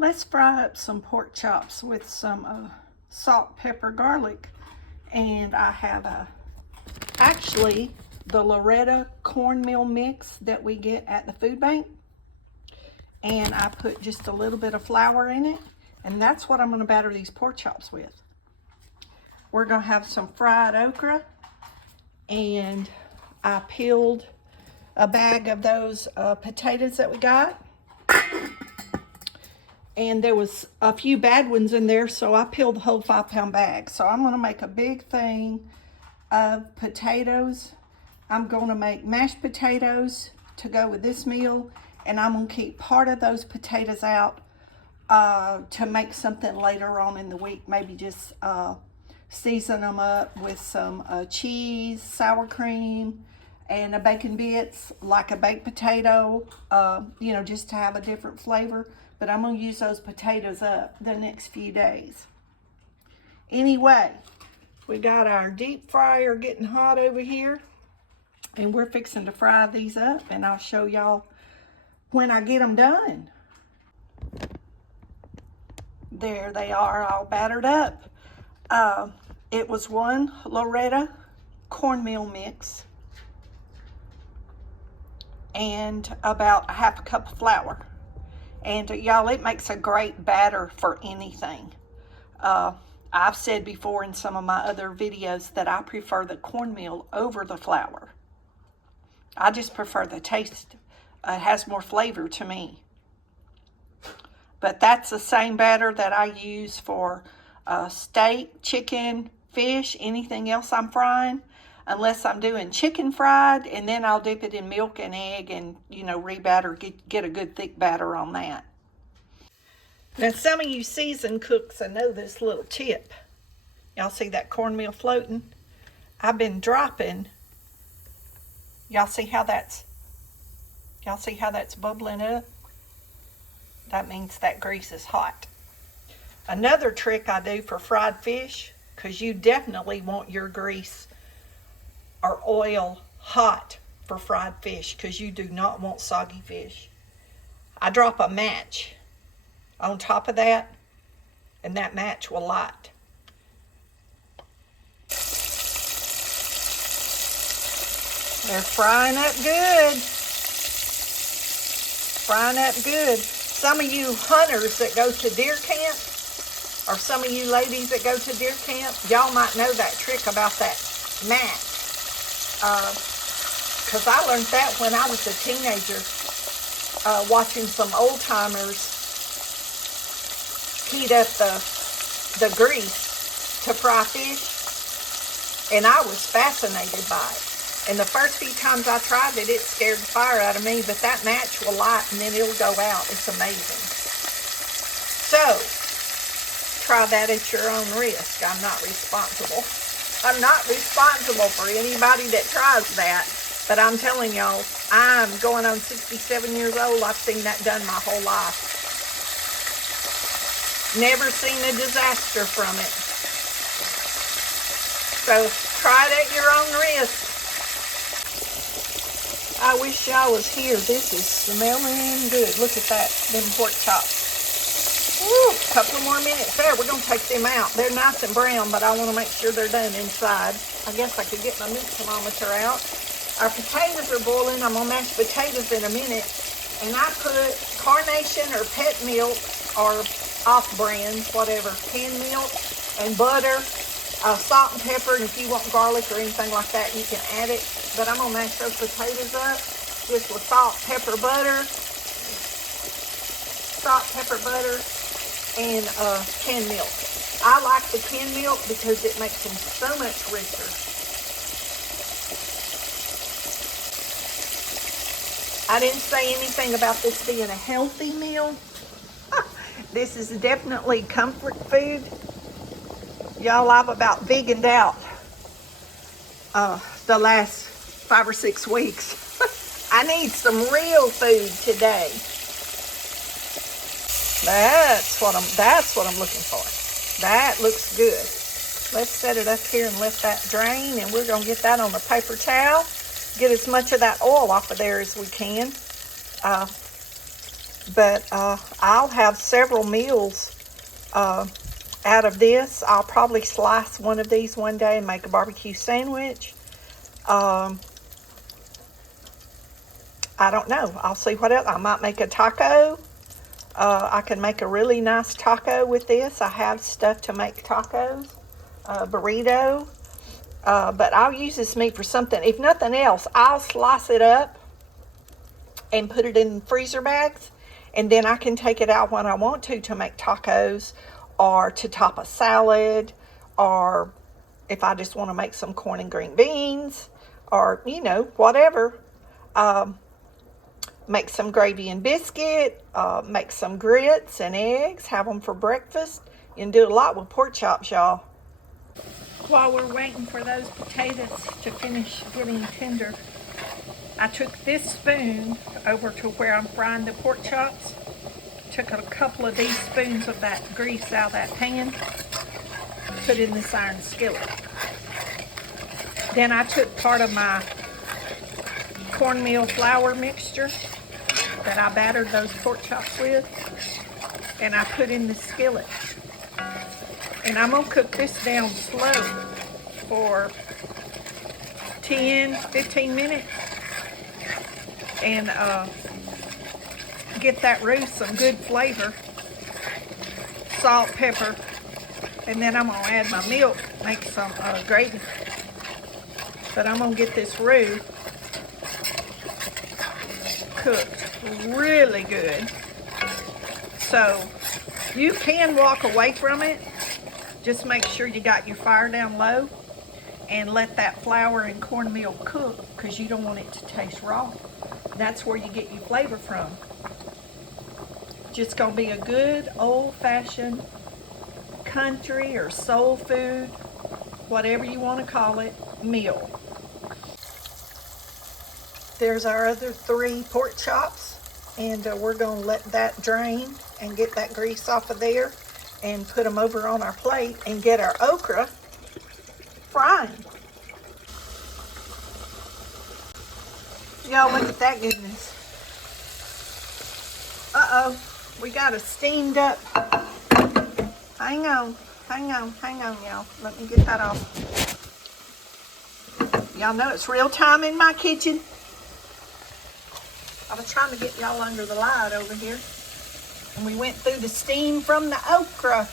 Let's fry up some pork chops with some salt, pepper, garlic. And I have actually the Loretta cornmeal mix that we get at the food bank. And I put just a little bit of flour in it. And that's what I'm going to batter these pork chops with. We're going to have some fried okra. And I peeled a bag of those potatoes that we got. And there was a few bad ones in there, so I peeled the whole 5-pound bag. So I'm gonna make a big thing of potatoes. I'm gonna make mashed potatoes to go with this meal, and I'm gonna keep part of those potatoes out to make something later on in the week. Maybe just season them up with some cheese, sour cream, and a bacon bits, like a baked potato, you know, just to have a different flavor. But I'm going to use those potatoes up the next few days. Anyway, we got our deep fryer getting hot over here. And we're fixing to fry these up. And I'll show y'all when I get them done. There they are, all battered up. It was one Loretta cornmeal mix. And about a half a cup of flour. And y'all, it makes a great batter for anything. I've said before in some of my other videos that I prefer the cornmeal over the flour. I just prefer the taste. It has more flavor to me. But that's the same batter that I use for steak, chicken, fish, anything else I'm frying. Unless I'm doing chicken fried, and then I'll dip it in milk and egg and, you know, rebatter, get a good thick batter on that. Now, some of you seasoned cooks, I know this little tip. Y'all see that cornmeal floating? I've been dropping. Y'all see how that's bubbling up? That means that grease is hot. Another trick I do for fried fish, because you definitely want your grease or oil hot for fried fish, because you do not want soggy fish. I drop a match on top of that, and that match will light. They're frying up good. Frying up good. Some of you hunters that go to deer camp, or some of you ladies that go to deer camp, y'all might know that trick about that match. Because I learned that when I was a teenager, watching some old timers heat up the grease to fry fish, and I was fascinated by it. And the first few times I tried it, it scared the fire out of me, but that match will light and then it'll go out. It's amazing. So, try that at your own risk. I'm not responsible. I'm not responsible for anybody that tries that, but I'm telling y'all, I'm going on 67 years old. I've seen that done my whole life. Never seen a disaster from it. So try it at your own risk. I wish y'all was here. This is smelling good. Look at that, them pork chops. Woo, a couple more minutes there. We're going to take them out. They're nice and brown, but I want to make sure they're done inside. I guess I could get my meat thermometer out. Our potatoes are boiling. I'm going to mash potatoes in a minute. And I put carnation or pet milk or off-brand, whatever, canned milk and butter, salt and pepper. And if you want garlic or anything like that, you can add it. But I'm going to mash those potatoes up just with salt, pepper, butter, and canned milk. I like the canned milk because it makes them so much richer. I didn't say anything about this being a healthy meal. This is definitely comfort food. Y'all, I've about veganed out the last 5 or 6 weeks. I need some real food today. That's what I'm looking for. That looks good. Let's set it up here and let that drain, and we're gonna get that on the paper towel. Get as much of that oil off of there as we can. But I'll have several meals out of this. I'll probably slice one of these one day and make a barbecue sandwich. I don't know. I'll see what else. I might make a taco. I can make a really nice taco with this. I have stuff to make tacos, burrito. But I'll use this meat for something. If nothing else, I'll slice it up and put it in freezer bags. And then I can take it out when I want to make tacos or to top a salad, or if I just want to make some corn and green beans, or, you know, whatever. Make some gravy and biscuit, make some grits and eggs, have them for breakfast. You can do a lot with pork chops, y'all. While we're waiting for those potatoes to finish getting tender, I took this spoon over to where I'm frying the pork chops. Took a couple of these spoons of that grease out of that pan, put in this iron skillet. Then I took part of my cornmeal flour mixture that I battered those pork chops with, and I put in the skillet. And I'm gonna cook this down slow for 10-15 minutes and get that roux some good flavor, salt, pepper, and then I'm gonna add my milk, make some gravy. But I'm gonna get this roux cooked really good. So you can walk away from it. Just make sure you got your fire down low and let that flour and cornmeal cook, because you don't want it to taste raw. That's where you get your flavor from. Just gonna be a good old-fashioned country or soul food, whatever you want to call it, meal. There's our other 3 pork chops, and we're gonna let that drain and get that grease off of there and put them over on our plate and get our okra frying. Y'all, look at that goodness. Uh-oh, we got a steamed up. Hang on, y'all. Let me get that off. Y'all know it's real time in my kitchen. I was trying to get y'all under the light over here. And we went through the steam from the okra.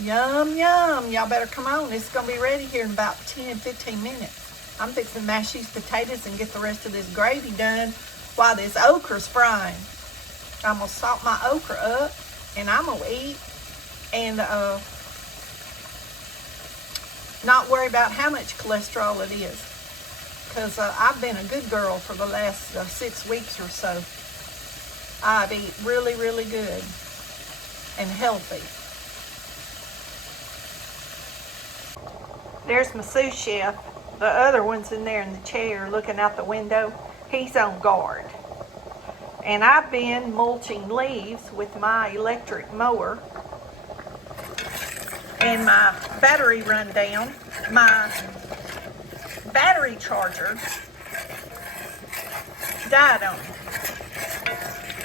Yum, yum. Y'all better come on. It's going to be ready here in about 10-15 minutes. I'm fixing to mash these potatoes and get the rest of this gravy done while this okra's frying. I'm going to salt my okra up, and I'm going to eat and not worry about how much cholesterol it is. Because I've been a good girl for the last 6 weeks or so. I've eat really, really good and healthy. There's my sous chef. The other one's in there in the chair looking out the window. He's on guard. And I've been mulching leaves with my electric mower. And my battery run down. My battery charger died on me.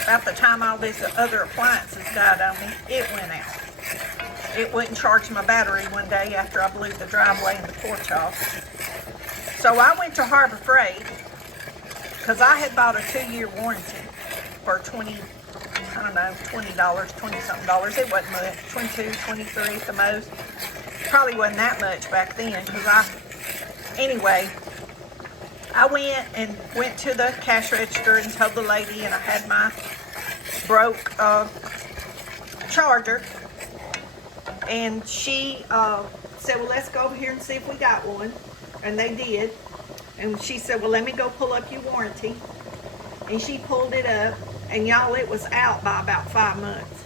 About the time all these other appliances died on me, it went out. It wouldn't charge my battery one day after I blew the driveway and the porch off. So I went to Harbor Freight because I had bought a 2-year warranty for $20, $20-something. It wasn't much, 22, 23 at the most. Probably wasn't that much back then because anyway, I went to the cash register and told the lady, and I had my broke charger, and she said, well, let's go over here and see if we got one, and they did. And she said, well, let me go pull up your warranty, and she pulled it up, and y'all, it was out by about 5 months,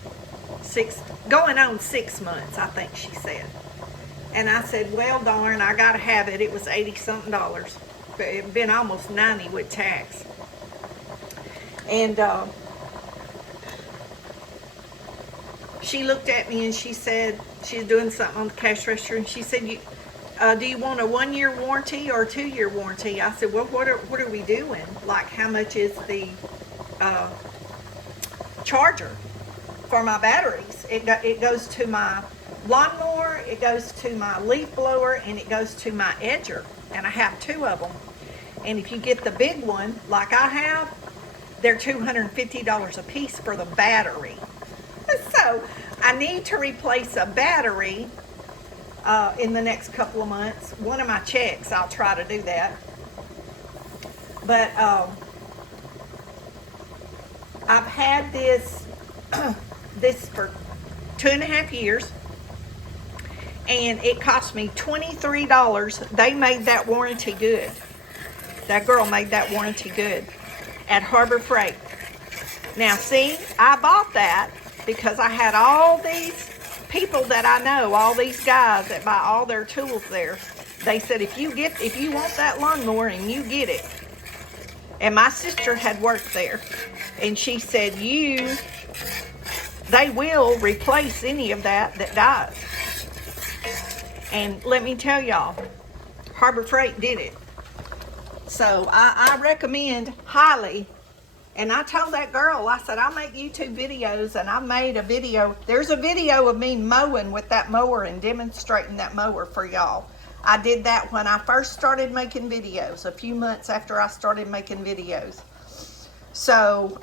going on 6 months, I think she said. And I said, well, darn, I gotta have it. It was $80-something. But it had been almost 90 with tax. And she looked at me and she said, she was doing something on the cash register, and she said, do you want a 1-year warranty or a 2-year warranty? I said, well, what are we doing? Like, how much is the charger for my batteries. It goes to my lawnmower, it goes to my leaf blower, and it goes to my edger. And I have 2 of them. And if you get the big one, like I have, they're $250 a piece for the battery. So I need to replace a battery in the next couple of months. One of my checks, I'll try to do that. But I've had this this for 2.5 years, and it cost me $23. They made that warranty good. That girl made that warranty good at Harbor Freight. Now see, I bought that because I had all these people that I know, all these guys that buy all their tools there. They said, if you want that lawnmower and you get it. And my sister had worked there, and she said, they will replace any of that dies. And let me tell y'all, Harbor Freight did it. So I recommend highly. And I told that girl, I said, I'll make YouTube videos, and I made a video. There's a video of me mowing with that mower and demonstrating that mower for y'all. I did that when I first started making videos, a few months after I started making videos. So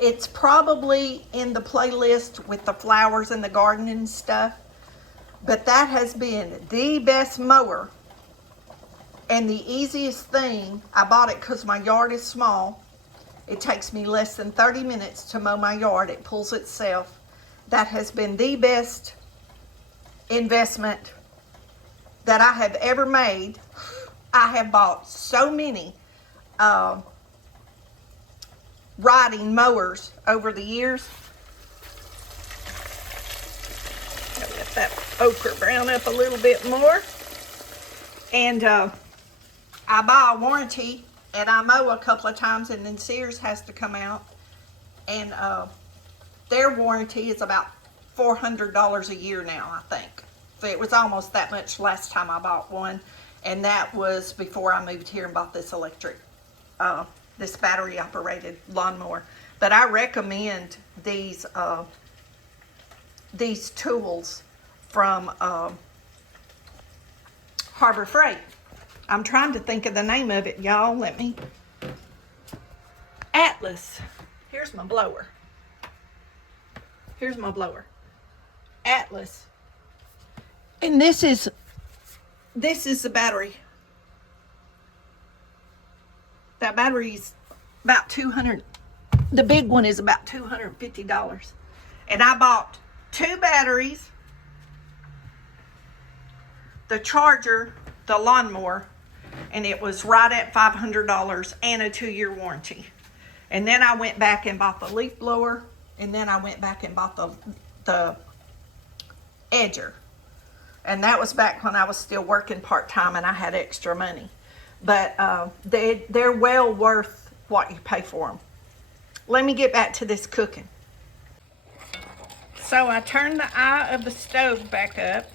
it's probably in the playlist with the flowers and the garden and stuff. But that has been the best mower and the easiest thing. I bought it because my yard is small. It takes me less than 30 minutes to mow my yard. It pulls itself. That has been the best investment that I have ever made. I have bought so many riding mowers over the years. I'll let that okra brown up a little bit more. And I buy a warranty, and I mow a couple of times, and then Sears has to come out, and their warranty is about $400 a year now, I think. So it was almost that much last time I bought one, and that was before I moved here and bought this this battery operated lawnmower. But I recommend these tools from Harbor Freight. I'm trying to think of the name of it, y'all. Let me. Atlas. Here's my blower. Here's my blower. Atlas. And this is the battery. That battery's about $200. The big one is about $250. And I bought 2 batteries, the charger, the lawnmower, and it was right at $500 and a 2-year warranty. And then I went back and bought the leaf blower, and then I went back and bought the edger. And that was back when I was still working part-time and I had extra money. But they're well worth what you pay for them. Let me get back to this cooking. So I turned the eye of the stove back up,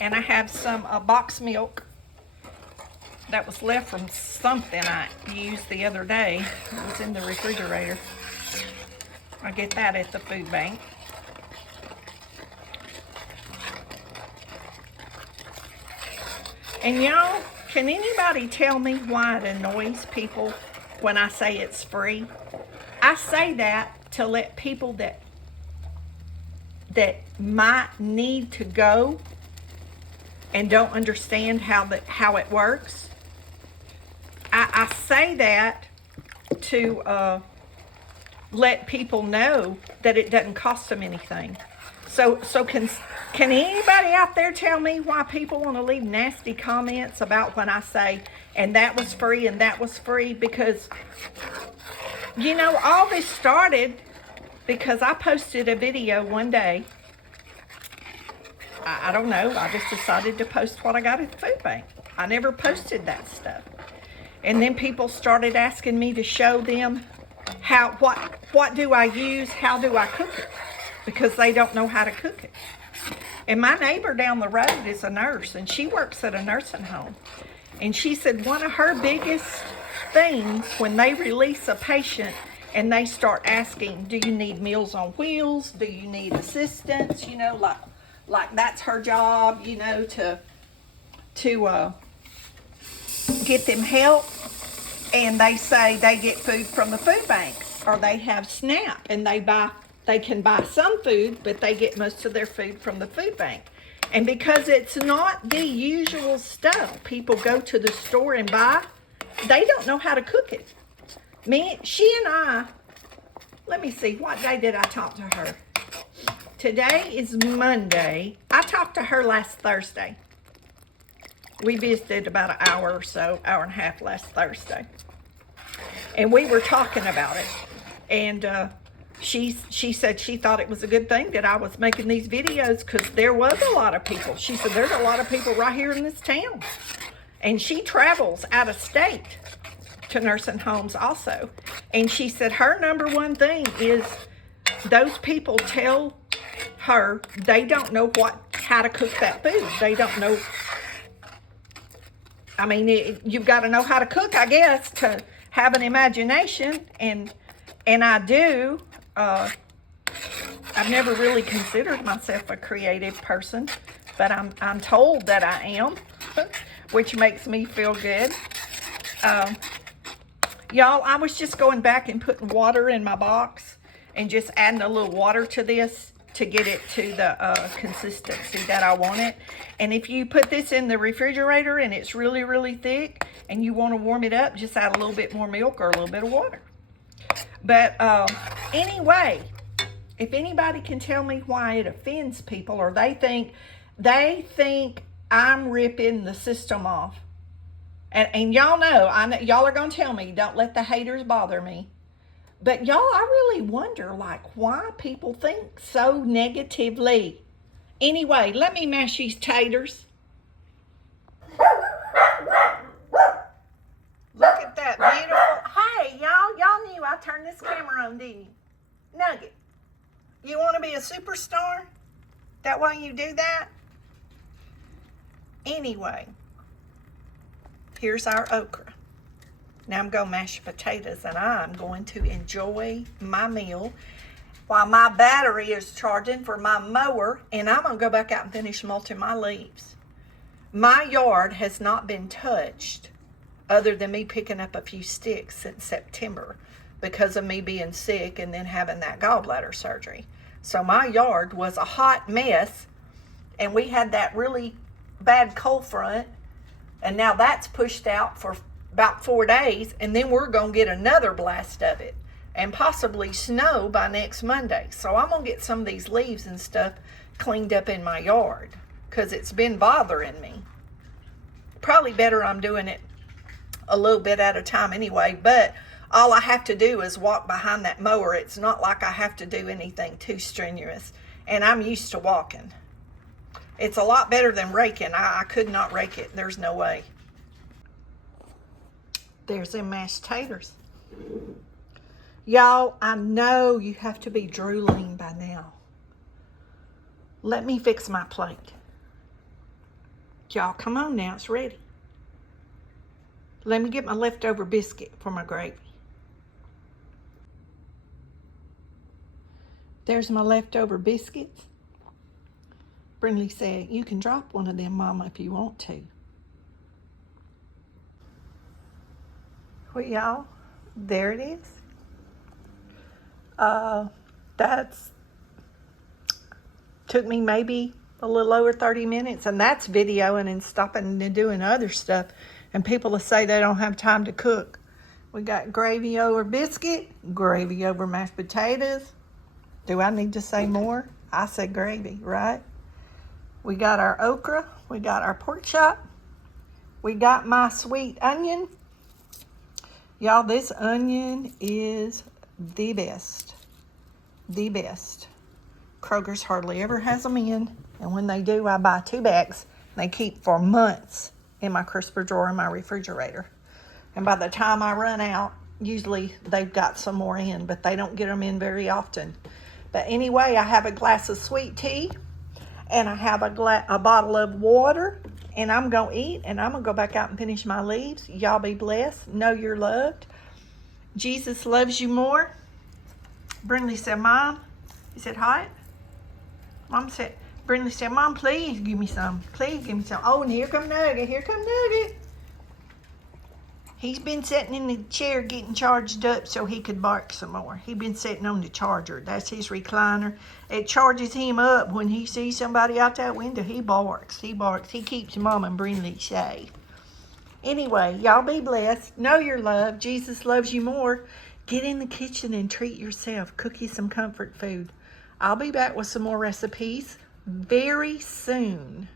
and I have some box milk that was left from something I used the other day. It was in the refrigerator. I get that at the food bank. And y'all, can anybody tell me why it annoys people when I say it's free? I say that to let people that might need to go and don't understand how it works. I say that to let people know that it doesn't cost them anything. So can anybody out there tell me why people want to leave nasty comments about when I say, and that was free and that was free? Because, you know, all this started because I posted a video one day. I don't know, I just decided to post what I got at the food bank. I never posted that stuff. And then people started asking me to show them what do I use, how do I cook it? Because they don't know how to cook it. And my neighbor down the road is a nurse, and she works at a nursing home. And she said one of her biggest things, when they release a patient and they start asking, do you need Meals on Wheels? Do you need assistance? You know, like that's her job, you know, to get them help. And they say they get food from the food bank, or they have SNAP and they can buy some food, but they get most of their food from the food bank. And because it's not the usual stuff people go to the store and buy, they don't know how to cook it. She and I, let me see, what day did I talk to her? Today is Monday. I talked to her last Thursday. We visited about an hour or so, hour and a half last Thursday. And we were talking about it. And she said she thought it was a good thing that I was making these videos, because there was a lot of people. She said there's a lot of people right here in this town. And she travels out of state to nursing homes also. And she said her number one thing is those people tell her they don't know how to cook that food. They don't know. I mean, you've got to know how to cook, I guess, to have an imagination. And I do. I've never really considered myself a creative person, but I'm told that I am, which makes me feel good. Y'all, I was just going back and putting water in my box and just adding a little water to this to get it to the consistency that I want it. And if you put this in the refrigerator and it's really, really thick and you want to warm it up, just add a little bit more milk or a little bit of water. But anyway, if anybody can tell me why it offends people, or they think I'm ripping the system off. And y'all know, y'all are going to tell me, don't let the haters bother me. But y'all, I really wonder, like, why people think so negatively. Anyway, let me mash these taters. Look at that beautiful. Hey, y'all knew I turned this camera on, didn't you? Nugget, you want to be a superstar? That why you do that? Anyway, here's our okra. Now I'm going to mash potatoes, and I'm going to enjoy my meal while my battery is charging for my mower, and I'm going to go back out and finish mulching my leaves. My yard has not been touched other than me picking up a few sticks since September because of me being sick and then having that gallbladder surgery. So my yard was a hot mess, and we had that really bad cold front, and now that's pushed out for about 4 days, and then we're going to get another blast of it and possibly snow by next Monday. So I'm going to get some of these leaves and stuff cleaned up in my yard because it's been bothering me. Probably better I'm doing it a little bit at a time anyway, but all I have to do is walk behind that mower. It's not like I have to do anything too strenuous, and I'm used to walking. It's a lot better than raking. I could not rake it. There's no way. There's them mashed taters. Y'all, I know you have to be drooling by now. Let me fix my plate. Y'all, come on now, it's ready. Let me get my leftover biscuit for my gravy. There's my leftover biscuits. Brindley said, you can drop one of them, Mama, if you want to. Well, y'all, there it is. That's took me maybe a little over 30 minutes, and that's videoing and stopping and doing other stuff. And people will say they don't have time to cook. We got gravy over biscuit, gravy over mashed potatoes. Do I need to say more? I said gravy, right? We got our okra. We got our pork chop. We got my sweet onion. Y'all, this onion is the best. The best. Kroger's hardly ever has them in. And when they do, I buy 2 bags. They keep for months in my crisper drawer in my refrigerator. And by the time I run out, usually they've got some more in, but they don't get them in very often. But anyway, I have a glass of sweet tea, and I have a bottle of water, and I'm going to eat, and I'm going to go back out and finish my leaves. Y'all be blessed. Know you're loved. Jesus loves you more. Brindley said, Mom, is it hot? Mom said, Brindley said, Mom, please give me some. Please give me some. Oh, and here come Nugget. Here come Nugget. He's been sitting in the chair getting charged up so he could bark some more. He's been sitting on the charger. That's his recliner. It charges him up when he sees somebody out that window. He barks. He barks. He keeps Mom and Brindley safe. Anyway, y'all be blessed. Know you're loved. Jesus loves you more. Get in the kitchen and treat yourself. Cook you some comfort food. I'll be back with some more recipes very soon.